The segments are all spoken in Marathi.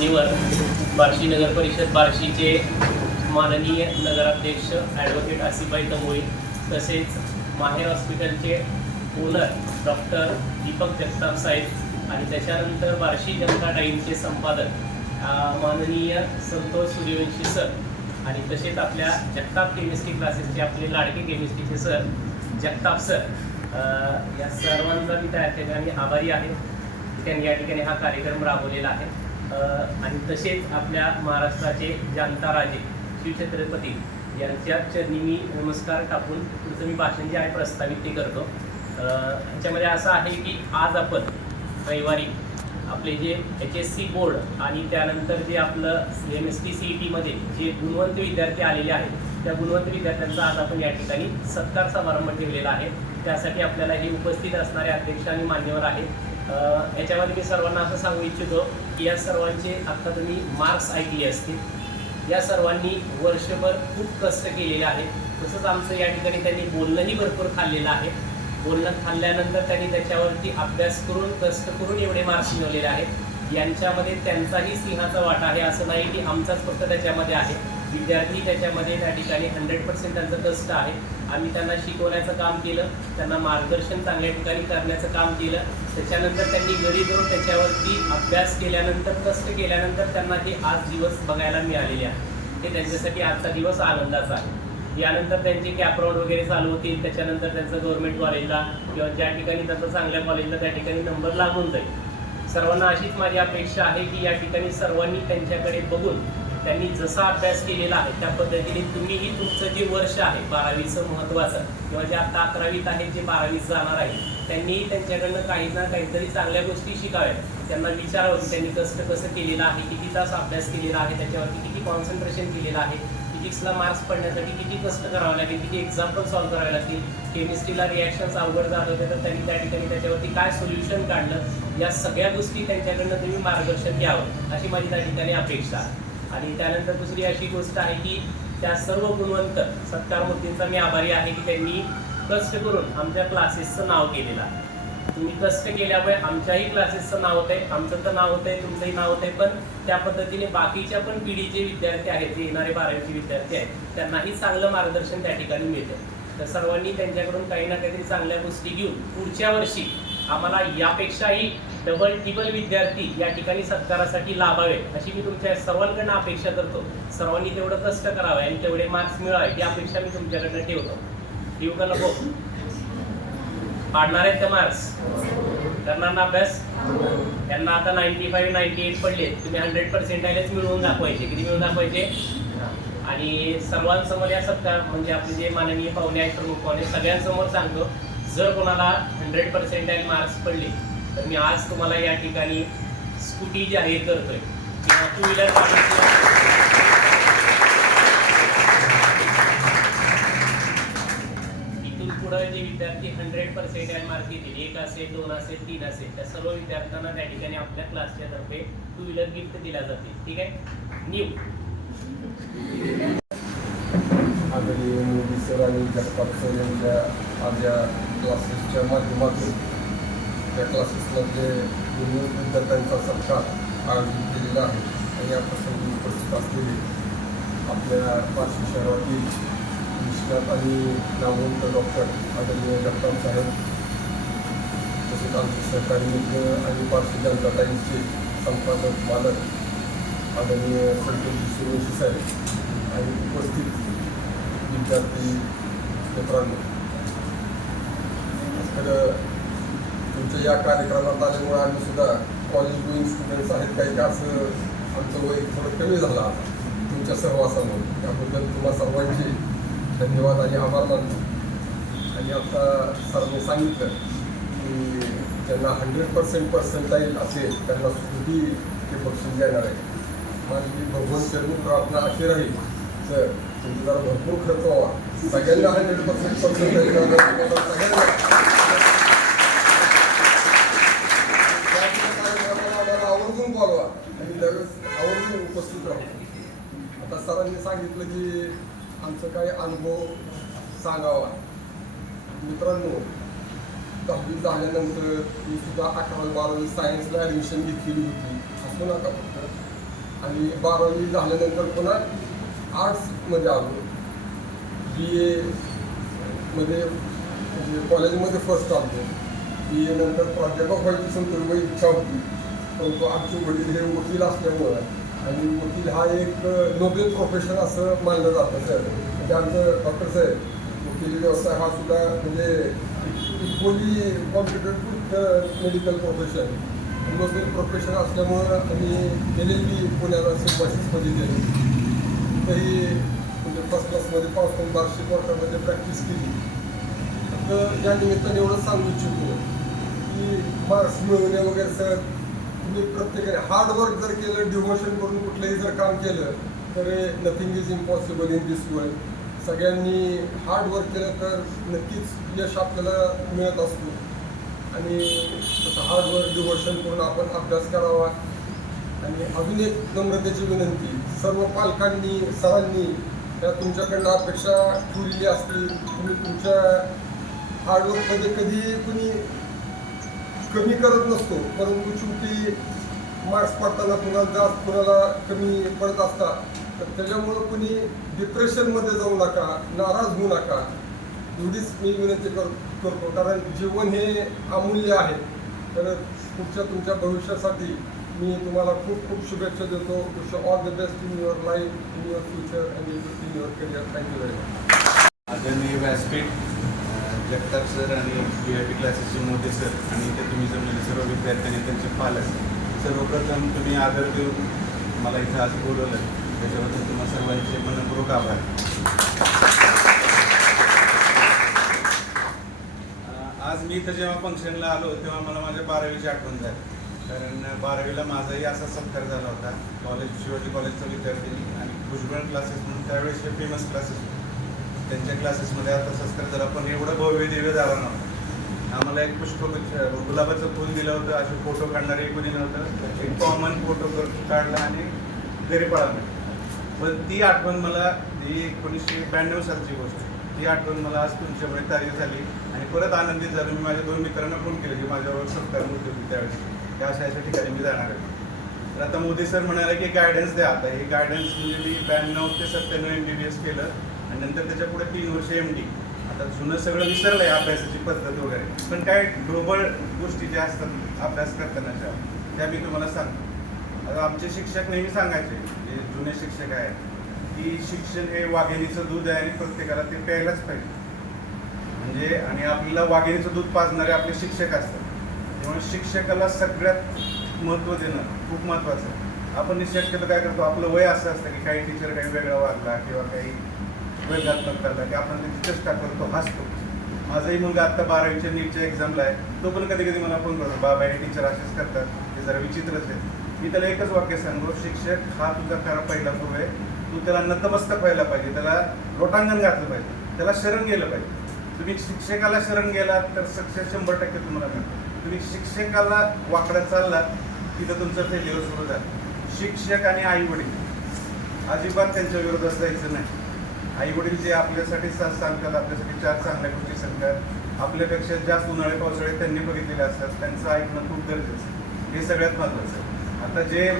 मान्यवर बार्शी नगर परिषद बार्शीचे माननीय नगराध्यक्ष ॲडव्होकेट आसिफभाई तंबोळी, तसेच माहेर हॉस्पिटलचे ओनर डॉक्टर दीपक जगताप साहेब आणि त्याच्यानंतर बार्शी जनता टाईमचे संपादक माननीय संतोष सूर्यवंशी सर आणि तसेच आपल्या जगताप केमिस्ट्री क्लासेसचे आपले लाडके केमिस्ट्रीचे सर जगताप सर, या सर्वांचा मी त्या ठिकाणी आभारी आहे. त्यांनी या ठिकाणी हा कार्यक्रम राबवलेला आहे. आणि तसेच आपल्या महाराष्ट्राचे जनता राजे शिवछत्रपती यांच्या चरणी मी नमस्कार टाकून पुढचं मी भाषण जे आहे प्रस्तावित ते करतो. ह्याच्यामध्ये असं आहे की आज आपण रविवारी आपले जे HSC बोर्ड आणि त्यानंतर जे आपलं MST CET जे गुणवंत विद्यार्थी आलेले आहेत त्या गुणवंत विद्यार्थ्यांचा आज आपण या ठिकाणी सत्कार समारंभ ठेवलेला आहे. त्यासाठी आपल्याला हे उपस्थित असणारे अध्यक्ष आणि मान्यवर आहेत. याच्यामध्ये मी सर्वांना असं सांगू इच्छितो की या सर्वांचे आत्ता तुम्ही मार्क्स ऐकले असतील. या सर्वांनी वर्षभर खूप कष्ट केलेले आहेत. तसंच आमचं या ठिकाणी त्यांनी बोलणंही भरपूर खाल्लेलं आहे. बोलणं खाल्ल्यानंतर त्यांनी त्याच्यावरती अभ्यास करून कष्ट करून एवढे मार्क्स मिळवलेले आहेत. यांच्यामध्ये त्यांचाही सिंहाचा वाटा आहे, असं नाही की आमचाच फक्त त्याच्यामध्ये आहे. विद्यार्थी त्याच्यामध्ये त्या ठिकाणी 100% त्यांचं कष्ट आहे. आम्ही त्यांना शिकवण्याचं काम केलं, त्यांना मार्गदर्शन चांगल्या ठिकाणी करण्याचं काम केलं. त्याच्यानंतर त्यांनी घरी जाऊन त्याच्यावरती अभ्यास केल्यानंतर कष्ट केल्यानंतर त्यांना हे आज दिवस बघायला मिळालेले आहे. हे त्यांच्यासाठी आजचा दिवस आनंदाचा आहे. यानंतर त्यांचे कॅपराऊंड वगैरे चालू होतील. त्याच्यानंतर त्यांचं गव्हर्नमेंट कॉलेजला किंवा ज्या ठिकाणी त्यांचं चांगल्या कॉलेजला त्या ठिकाणी नंबर लागून जाईल. सर्वांना अशीच माझी अपेक्षा आहे की या ठिकाणी सर्वांनी त्यांच्याकडे बघून त्यांनी जसा अभ्यास केलेला आहे त्या पद्धतीने तुम्हीही तुमचं जे वर्ष आहे 12वीचं महत्त्वाचं किंवा जे आता 11वीत आहे जे 12वीत जाणार आहे त्यांनीही त्यांच्याकडनं काही ना काहीतरी चांगल्या गोष्टी शिकाव्यात. त्यांना विचारावं की त्यांनी कष्ट कसं केलेलं आहे, किती तास अभ्यास केलेला आहे, त्याच्यावरती किती कॉन्सन्ट्रेशन केलेलं आहे, फिजिक्सला मार्क्स पडण्यासाठी किती कष्ट करावे लागेल, किती एक्झाम्पल सॉल्व्ह करावे लागतील, केमिस्ट्रीला रिॲक्शन्स अवघड जात होते तर त्यांनी त्या ठिकाणी त्याच्यावरती काय सोल्युशन काढलं, या सगळ्या गोष्टी त्यांच्याकडनं तुम्ही मार्गदर्शन घ्यावं अशी माझी त्या ठिकाणी अपेक्षा आहे. आणि त्यानंतर दुसरी अशी गोष्ट आहे की त्या सर्व गुणवंत सत्कारमूर्तींचा मी आभारी आहे की त्यांनी कष्ट करून आमच्या क्लासेसचं नाव केलेलं आहे. तुम्ही कष्ट केल्यामुळे आमच्याही क्लासेसचं नाव होतं आहे, आमचं तर नाव होतं आहे, तुमचंही नाव होतं आहे, पण त्या पद्धतीने बाकीच्या पण पिढीचे विद्यार्थी आहेत जे येणारे 12वीचे विद्यार्थी आहेत त्यांनाही चांगलं मार्गदर्शन त्या ठिकाणी मिळतं. तर सर्वांनी त्यांच्याकडून काही ना काहीतरी चांगल्या गोष्टी घेऊन पुढच्या वर्षी आम्हाला यापेक्षाही डबल टिबल विद्यार्थी या ठिकाणी सत्कारासाठी लाभावे अशी मी तुमच्या सर्वांकडनं अपेक्षा करतो. सर्वांनी तेवढं कष्ट करावे आणि तेवढे मार्क्स मिळावे ही अपेक्षा मी तुमच्याकडनं ठेवतो. ठेवू का नको? पाडणार आहेत का मार्क्स? करणार ना अभ्यास? त्यांना आता 95, 98 पडले, तुम्ही 100% मिळवून दाखवायचे. किती मिळवून दाखवायचे? आणि सर्वांसमोर या सत्कार म्हणजे आपले जे माननीय पाहुणे आहेत प्रमुख पाहुणे सगळ्यांसमोर सांगतो, जर कोणाला 100% मार्क्स पडले तर मी आज तुम्हाला या ठिकाणी स्कूटी जाहीर करतोय किंवा टू व्हीलर इथून पुढे जे विद्यार्थी 100% मार्क्स घेतील, 1 असेल, 2 असेल, 3 असेल, त्या सर्व विद्यार्थ्यांना त्या ठिकाणी आपल्या क्लासच्या तर्फे टू व्हीलर गिफ्ट दिला जाते. ठीक आहे? न्यू आदरणीय मोदी सर आणि जगताप सर यांच्या माझ्या क्लासेसच्या माध्यमातून त्या क्लासेसमध्ये विद्यार्थ्यांचा सत्कार आयोजित केलेला आहे. आणि या प्रसंगी उपस्थित असलेले आपल्या बार्शी शहरातील निष्णात आणि नामवंत डॉक्टर आदरणीय जगताप साहेब, तसेच आमचे सहकारी मित्र आणि बार्शी जनता टाईम्सचे संपादक मालक आदरणीय संतोष सूर्यवंशी साहेब आणि उपस्थित विद्यार्थी मित्रांनो, खरं तुमच्या या कार्यक्रमात आल्यामुळे आम्ही सुद्धा कॉलेज गोईंग स्टुडंट्स आहेत काही का असं आमचं वय थोडं कमी झालं आता तुमच्या सहवासामुळे. त्याबद्दल तुम्हा सर्वांचे धन्यवाद आणि आभार मानतो. आणि आता सरांनी सांगितलं की ज्यांना 100% पर्सेंटाईल असेल त्यांना स्कूटी ते बक्षीस देणार आहे. माझी भगवान चरणी प्रार्थना अशी राहील, सर तुमचा जरा भरपूर खर्च व्हावा, सगळ्यांना 100% पर्सेंटाईल सगळ्यांना आवर्जून बोलवा आणि त्यावेळेस आवर्जून उपस्थित राहू. आता सरांनी सांगितलं की आमचं काही अनुभव सांगावा. मित्रांनो, 10वी झाल्यानंतर मी सुद्धा 11वी 12वी सायन्सला ॲडमिशन घेतलेली होती. असू नका फक्त आणि 12वी झाल्यानंतर पुन्हा आर्ट्समध्ये आलो. BA मध्ये म्हणजे कॉलेजमध्ये फर्स्ट आलो. BA नंतर प्राध्यापक व्हायची संपूर्ण इच्छा होती, परंतु आमचे वडील हे वकील असल्यामुळं आणि वकील हा एक नोबेल प्रोफेशन असं मानलं जातं सर. म्हणजे आमचं डॉक्टर साहेब वकिली व्यवसाय हा सुद्धा म्हणजे equally competitive medical profession Nobel profession असल्यामुळं आम्ही LLB पुण्याला सिम्बायसिसमध्ये केली. तरी म्हणजे फर्स्ट क्लासमध्ये पासून बार्शी कोर्टामध्ये प्रॅक्टिस केली. तर या निमित्ताने एवढं सांगू इच्छितो की मार्क्स मिळवणे वगैरे सर तुम्ही प्रत्येकाने हार्डवर्क जर केलं, डिव्होशन करून कुठलंही जर काम केलं तर nothing is impossible in this world. सगळ्यांनी हार्डवर्क केलं तर नक्कीच यश आपल्याला मिळत असतो. आणि तसं हार्डवर्क डिव्होशन करून आपण अभ्यास करावा. आणि अजून एक नम्रतेची विनंती, सर्व पालकांनी सरांनी या तुमच्याकडनं अपेक्षा ठेवलेली असतील. तुम्ही तुमच्या हार्डवर्कमध्ये कधी कुणी कमी करत नसतो, परंतु शेवटी मार्क्स पडताना कुणाला जास्त कुणाला कमी पडत असतात. तर त्याच्यामुळं कुणी डिप्रेशनमध्ये जाऊ नका, नाराज होऊ नका, एवढीच मी विनंती करतो. कारण जीवन हे अमूल्य आहे. तर पुढच्या तुमच्या भविष्यासाठी मी तुम्हाला खूप खूप शुभेच्छा देतो. Wish all the best in your life, in your future and in your career. Thank you very much. आदरणीय व्यासपीठ, जगताप सर आणि VIP क्लासेसचे मोदी सर आणि इथे तुम्ही जमलेले सर्व विद्यार्थ्यांनी त्यांचे पालक, सर्वप्रथम तुम्ही आदर देऊन मला इथं आज बोलवलं त्याच्याबद्दल तुम्हा सर्वांचे मनपूर्वक आभार. आज मी इथं जेव्हा फंक्शनला आलो तेव्हा मला माझ्या 12वीची आठवण झाली. कारण 12वीला माझाही असा सत्कार झाला होता. शिवाजी कॉलेजचा विद्यार्थी आणि भुजबळ क्लासेस म्हणून त्यावेळेस फेमस क्लासेस, त्यांच्या क्लासेसमध्ये आता सत्कार झाला. पण एवढं भव्य दिव्य झाला नव्हता. आम्हाला एक गुलाबाचं फूल दिलं होतं, असे फोटो काढणारे कोणी नव्हतं. एक कॉमन फोटो काढला आणि घरी पळाला. पण ती आठवण मला, ही 1992 सालची गोष्ट, ती आठवण मला आज तुमच्यामुळे तारीख झाली आणि परत आनंदित झालो. मी माझ्या 2 मित्रांना फोन केले की माझ्यावर सत्कार मूर्ती होती त्यावेळेस, त्या अशा ठिकाणी मी जाणार आहे. तर आता मोदी सर म्हणाले की गायडन्स द्या. आता हे गायडन्स म्हणजे मी 92 ते 97 MBBS केलं आणि नंतर त्याच्या पुढे 3 वर्ष MD. आता जुनं सगळं विसरलं आहे, अभ्यासाची पद्धत वगैरे. पण काय ढोबळ गोष्टी ज्या असतात अभ्यास करतानाच्या, त्या मी तुम्हाला सांगतो. आता आमचे शिक्षक नेहमी सांगायचे, जे जुने शिक्षक आहेत, की शिक्षण हे वाघिणीचं दूध आहे आणि प्रत्येकाला ते प्यायलाच पाहिजे. म्हणजे आणि आपल्याला वाघिणीचं दूध पाजणारे आपले शिक्षक असतात. त्यामुळे शिक्षकाला सगळ्यात महत्त्व देणं खूप महत्त्वाचं आहे. आपण शक्यतो काय करतो, आपलं वय असं असतं की काही टीचर काही वेगळा वागला किंवा काही वेगळात्मक करला की आपण त्याची चेष्टा करतो, हसतो. माझाही मुलगा आत्ता 12वीच्या नीटच्या एक्झामला आहे. तो पण कधी कधी मला फोन करतो, बाबा हे टीचर असेच करतात, ते जरा विचित्रच आहे. मी त्याला एकच वाक्य सांगतो, शिक्षक हा तुझा खरा पहिला गुरु आहे. तू त्याला नतमस्तक व्हायला पाहिजे, त्याला लोटांगण घातलं पाहिजे, त्याला शरण गेलं पाहिजे. तुम्ही शिक्षकाला शरण गेलात तर सक्सेस 100% तुम्हाला मिळतो. तुम्ही शिक्षकाला वाकडा चाललात तिथं तुमचं फेल्युअर सुरू झालं. शिक्षक आणि आई वडील अजिबात त्यांच्या विरोधात जायचं नाही. आई वडील जे आपल्यासाठी सांगतात, आपल्यासाठी 4 चांगल्या गोष्टी सांगतात, आपल्यापेक्षा जास्त उन्हाळे पावसाळे त्यांनी बघितलेले असतात, त्यांचं ऐकणं खूप गरजेचं, हे सगळ्यात महत्त्वाचं. आता जे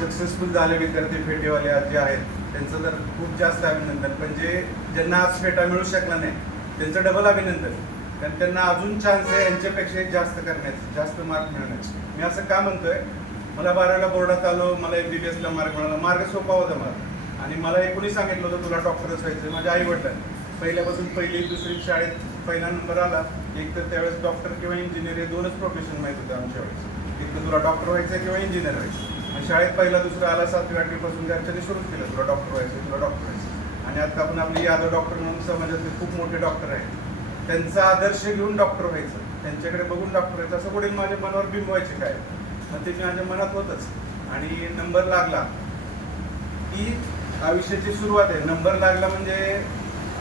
सक्सेसफुल झाले विद्यार्थी, फेटेवाले जे आहेत, त्यांचं तर खूप जास्त अभिनंदन. पण ज्यांना आज फेटा मिळू शकला नाही त्यांचं डबल अभिनंदन. कारण त्यांना अजून चान्स आहे यांच्यापेक्षा जास्त करण्याचं, जास्त मार्क मिळण्याचं. मी असं का म्हणतोय, मला 12वीला बोर्डात आलो, मला MBBSला मार्क मिळाला. मार्ग सोपा होता मला. आणि मला कोणी सांगितलं होतं तुला डॉक्टरच व्हायचं. माझ्या आई वडिलांनी पहिल्यापासून 1ली 2री शाळेत पहिला नंबर आला. एक तर त्यावेळेस डॉक्टर किंवा इंजिनियर हे 2च प्रोफेशन माहीत होतं आमच्या वेळेस. एक तर तुला डॉक्टर व्हायचं किंवा इंजिनियर व्हायचं. आणि शाळेत पहिला 2रा आला, 7वी 8वीपासून घरच्यांनी सुरूच केलं, तुला डॉक्टर व्हायचं, तुला डॉक्टर व्हायचं. आणि आता आपण आपले यादव डॉक्टर म्हणून समाजातले खूप मोठे डॉक्टर आहेत, त्यांचा आदर्श घेऊन डॉक्टर व्हायचं, त्यांच्याकडे बघून डॉक्टर व्हायचं. असं वडील माझ्या मनावर बिंबवायचे काय, मग ते माझ्या मनात होतंच. आणि नंबर लागला की आयुष्याची सुरुवात आहे. नंबर लागला म्हणजे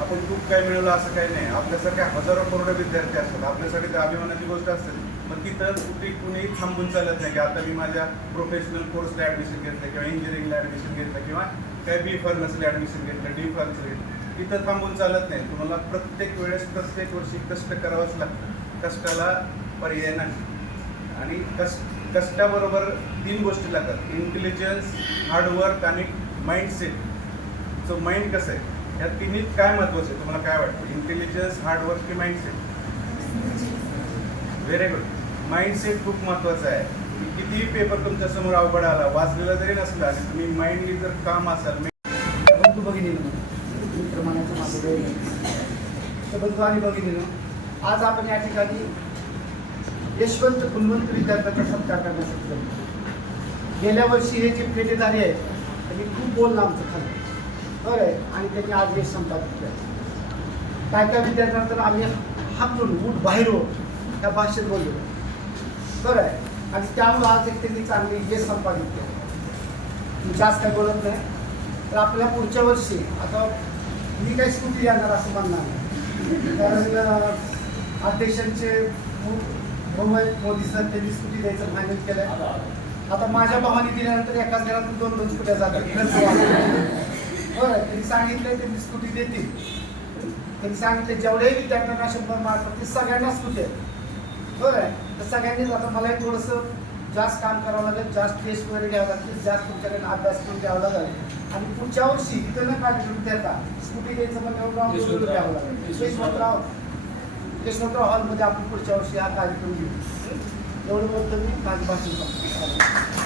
आपण खूप काही मिळवलं असं काही नाही. आपल्यासारख्या हजारो करोडो विद्यार्थी असतात, आपल्यासाठी अभिमानाची गोष्ट असते. मग तिथं कुणी थांबून चालत नाही की आता मी माझ्या प्रोफेशनल कोर्सला ॲडमिशन घेतलं किंवा इंजिनिअरिंगला ॲडमिशन घेतलं किंवा काय B फार्मसीला ॲडमिशन घेतलं, D फार्मसी घेतलं. तिथं थांबून चालत नाही. तुम्हाला प्रत्येक वेळेस प्रत्येक वर्षी कष्ट करावंच लागतं. कष्टाला पर्याय नाही. आणि कष्टाबरोबर 3 गोष्टी लागतात, इंटेलिजन्स, हार्डवर्क आणि माइंडसेट. सो माइंड कसं आहे, ह्या तिन्ही काय महत्त्वाचं आहे तुम्हाला काय वाटतं? इंटेलिजन्स, हार्डवर्क की माइंडसेट? Very good. माइंडसेट खूप महत्त्वाचं आहे. कितीही पेपर तुमच्यासमोर अवघड आला, वाचलेला जरी नसला आणि तुम्ही माइंडली जर काम असाल, बंधू भगिनीनं प्रमाणाचं माझं वेळ नाही. तर बंधू आणि भगिनीनं आज आपण या ठिकाणी यशवंत गुणवंत विद्यार्थ्यांचा सत्कार करण्यासाठी जमलो. गेल्या वर्षी हे जे फेटेधारी आहेत त्यांनी खूप बोलणं आमचं खाल्लं, बरं आहे, आणि त्यांनी आज यश संपादित केलं. काय काय विद्यार्थ्यांना तर आम्ही हातून उठ बाहेर हो ह्या भाषेत बोललो, बरं आहे, आणि त्यामुळे आज एक त्यांनी चांगली यश संपादित केलं. मी जास्त काय बोलत नाही. तर आपल्याला पुढच्या वर्षी आता मी काही स्कूटी येणार असं म्हणणार नाही, कारण अध्यक्षांचे भाऊ आहेत मोदी सर, त्यांनी स्कूटी द्यायचं फायनल केलं आहे. आता माझ्या भावाने दिल्यानंतर एकाच घरातून 2-2 स्कूट्या जातात, खर्च वाढतो. बरं, त्यांनी सांगितलं त्यांनी स्कूटी देतील. त्यांनी सांगितलं जेवढ्याही विद्यार्थ्यांना 100 मार्क ते सगळ्यांना स्कूटी आहेत. बरं आहे, तर सगळ्यांनीच आता मलाही थोडंसं जास्त काम करावं लागेल, जास्त टेस्ट वगैरे घ्यावं लागतील, जास्त तुमच्याकडे अभ्यास करून घ्यावं लागेल. आणि पुढच्या वर्षी इथं न कार्यक्रम देता स्कूटी द्यायचं म्हणल्यावर ग्राउंड घ्यावं लागेल. यशवंतराव हॉलमध्ये आपण पुढच्या वर्षी हा कार्यक्रम घेऊ. एवढं बोलतो मी माझी भाषण संपतो.